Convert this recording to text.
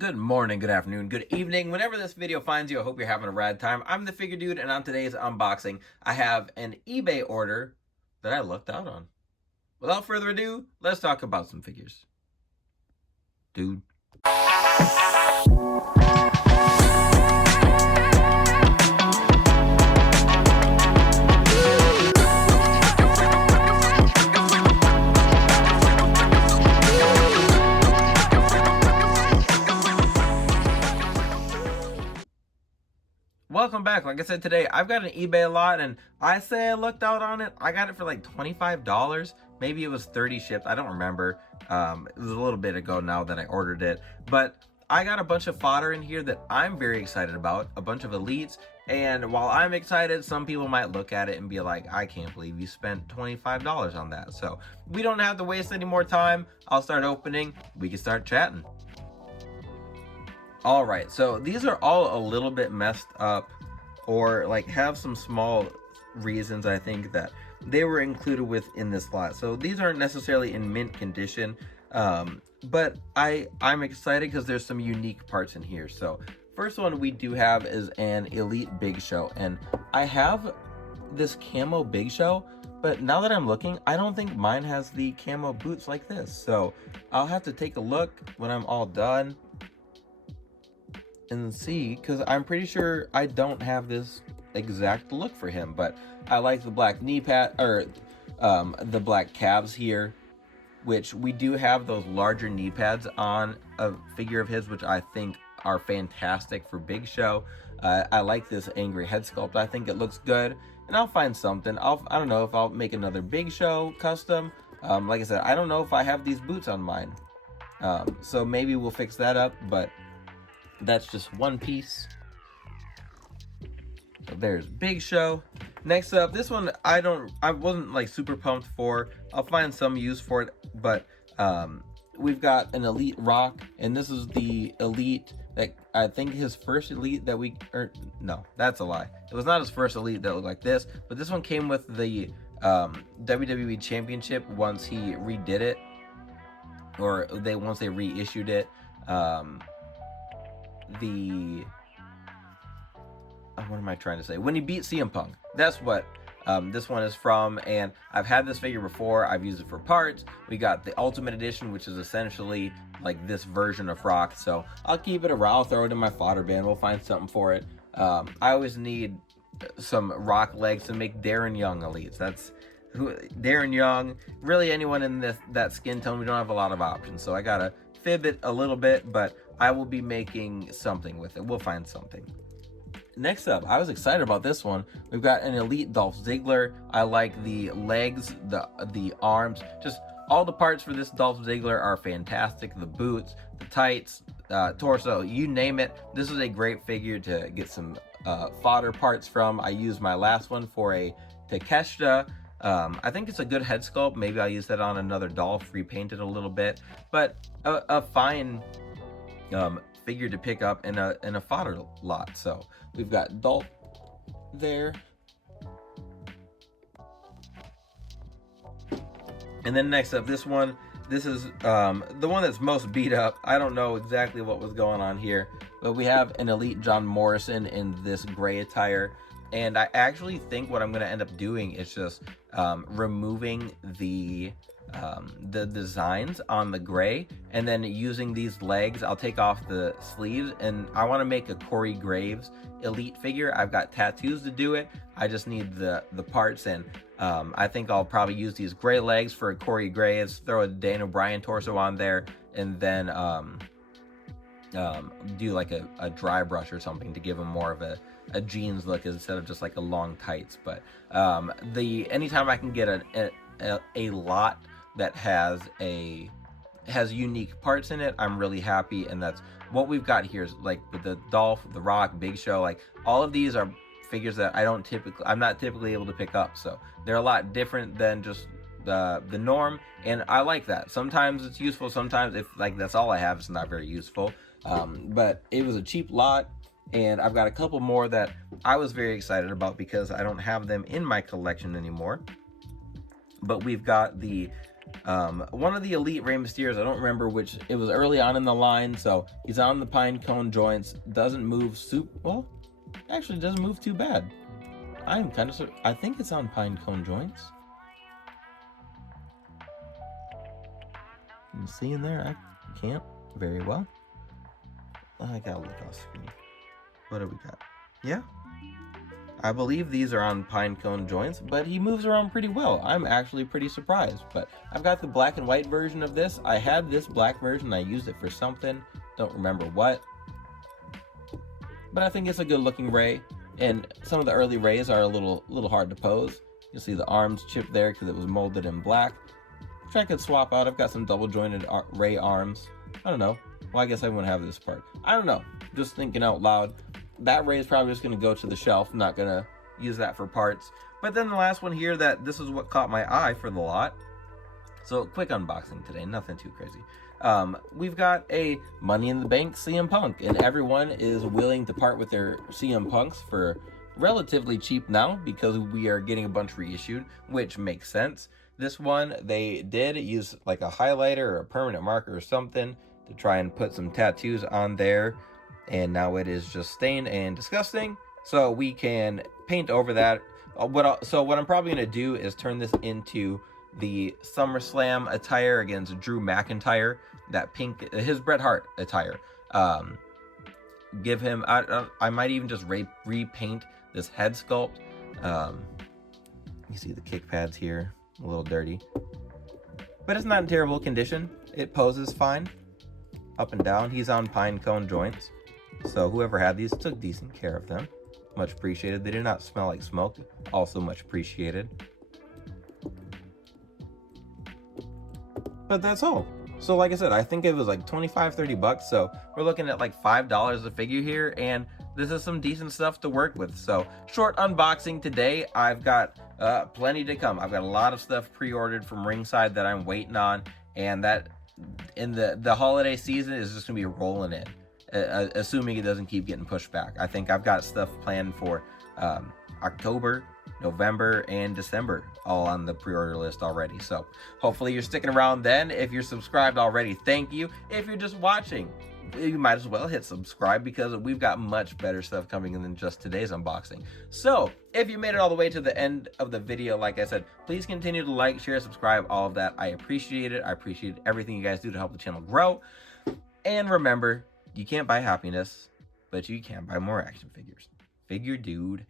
Good morning, good afternoon, good evening. Whenever this video finds you, I hope you're having a rad time. I'm the Figure Dude, and on today's unboxing, I have an eBay order that I lucked out on. Without further ado, let's talk about some figures. Dude. Welcome back. Like I said, today I've got an eBay lot, and I say I looked out on it. I got it for like $25. Maybe it was 30 shipped. I don't remember. It was a little bit ago now that I ordered it, but I got a bunch of fodder in here that I'm very excited about, a bunch of elites. And while I'm excited, some people might look at it and be like, I can't believe you spent $25 on that. So we don't have to waste any more time. I'll start opening. We can start chatting. All right, so these are all a little bit messed up, or like have some small reasons I think that they were included within this lot. So these aren't necessarily in mint condition, but I'm excited because there's some unique parts in here. So first one we do have is an Elite Big Show, and I have this camo Big Show, but now that I'm looking, I don't think mine has the camo boots like this. So I'll have to take a look when I'm all done and see, because I'm pretty sure I don't have this exact look for him, but I like the black knee pad, or the black calves here, which we do have those larger knee pads on a figure of his, which I think are fantastic for Big Show. I like this angry head sculpt. I think it looks good, and I'll find something. I don't know if I'll make another Big Show custom. Like I said, I don't know if I have these boots on mine, so maybe we'll fix that up, but that's just one piece. So there's Big Show. Next up, this one I wasn't like super pumped for. I'll find some use for it, but we've got an Elite Rock, and this is the Elite that I think his first Elite that no, that's a lie. It was not his first Elite that looked like this, but this one came with the WWE Championship once he redid it, or once they reissued it. What am I trying to say? When he beat CM Punk, that's what this one is from. And I've had this figure before. I've used it for parts. We got the Ultimate Edition, which is essentially like this version of Rock. So I'll keep it around. I'll throw it in my fodder bin. We'll find something for it. I always need some Rock legs to make Darren Young elites. That's who Darren Young. Really, anyone in that skin tone, we don't have a lot of options. So I gotta fib it a little bit, but I will be making something with it. We'll find something. Next up, I was excited about this one. We've got an Elite Dolph Ziggler. I like the legs, the arms, just all the parts for this Dolph Ziggler are fantastic. The boots, the tights, torso, you name it. This is a great figure to get some fodder parts from. I used my last one for a Takeshita. I think it's a good head sculpt. Maybe I'll use that on another Dolph, repaint it a little bit, but a fine figure to pick up in a fodder lot. So we've got Dolph there, and then next up, this is the one that's most beat up. I don't know exactly what was going on here, but we have an Elite John Morrison in this gray attire, and I actually think what I'm going to end up doing is just removing the designs on the gray, and then using these legs. I'll take off the sleeves, and I want to make a Corey Graves Elite figure. I've got tattoos to do it. I just need the parts, and I think I'll probably use these gray legs for a Corey Graves, throw a Daniel Bryan torso on there, and then do like a dry brush or something to give him more of a jeans look instead of just like a long tights. But anytime I can get a lot that has unique parts in it, I'm really happy. And that's what we've got here, is like with the Dolph, the Rock, Big Show, like all of these are figures that I'm not typically able to pick up, so they're a lot different than just the norm, and I like that. Sometimes it's useful, sometimes if like that's all I have, it's not very useful. But it was a cheap lot, and I've got a couple more that I was very excited about because I don't have them in my collection anymore. But we've got the One of the elite Rey Mysterios, I don't remember which, it was early on in the line, so he's on the pine cone joints, doesn't move well, actually doesn't move too bad. I'm kind of, I think it's on pine cone joints. Can you see in there? I can't very well. I gotta look off screen. What do we got? Yeah, I believe these are on pine cone joints, but he moves around pretty well. I'm actually pretty surprised, but I've got the black and white version of this. I had this black version. I used it for something. Don't remember what. But I think it's a good looking Rey, and some of the early Reys are a little hard to pose. You'll see the arms chipped there because it was molded in black, which I could swap out. I've got some double jointed Rey arms. I don't know. Well, I guess I wouldn't have this part. I don't know. Just thinking out loud. That Rey is probably just going to go to the shelf. I'm not going to use that for parts. But then the last one here, this is what caught my eye for the lot. So quick unboxing today, nothing too crazy. We've got a Money in the Bank CM Punk, and everyone is willing to part with their CM Punks for relatively cheap now because we are getting a bunch reissued, which makes sense. This one, they did use like a highlighter or a permanent marker or something to try and put some tattoos on there. And now it is just stained and disgusting, so we can paint over that. So what I'm probably going to do is turn this into the SummerSlam attire against Drew McIntyre, that pink, his Bret Hart attire. Give him, I might even just repaint this head sculpt. You see the kick pads here, a little dirty, but it's not in terrible condition. It poses fine, up and down. He's on pine cone joints. So whoever had these took decent care of them. Much appreciated. They did not smell like smoke. Also much appreciated. But that's all. So like I said, I think it was like 25-30 bucks. So we're looking at like $5 a figure here. And this is some decent stuff to work with. So short unboxing today. I've got plenty to come. I've got a lot of stuff pre-ordered from Ringside that I'm waiting on. And that in the holiday season is just going to be rolling in. Assuming it doesn't keep getting pushed back. I think I've got stuff planned for October, November, and December, all on the pre-order list already. So hopefully you're sticking around then. If you're subscribed already, thank you. If you're just watching, you might as well hit subscribe because we've got much better stuff coming in than just today's unboxing. So if you made it all the way to the end of the video, like I said, please continue to like, share, subscribe, all of that. I appreciate it. I appreciate everything you guys do to help the channel grow. And remember, you can't buy happiness, but you can buy more action figures. Figure Dude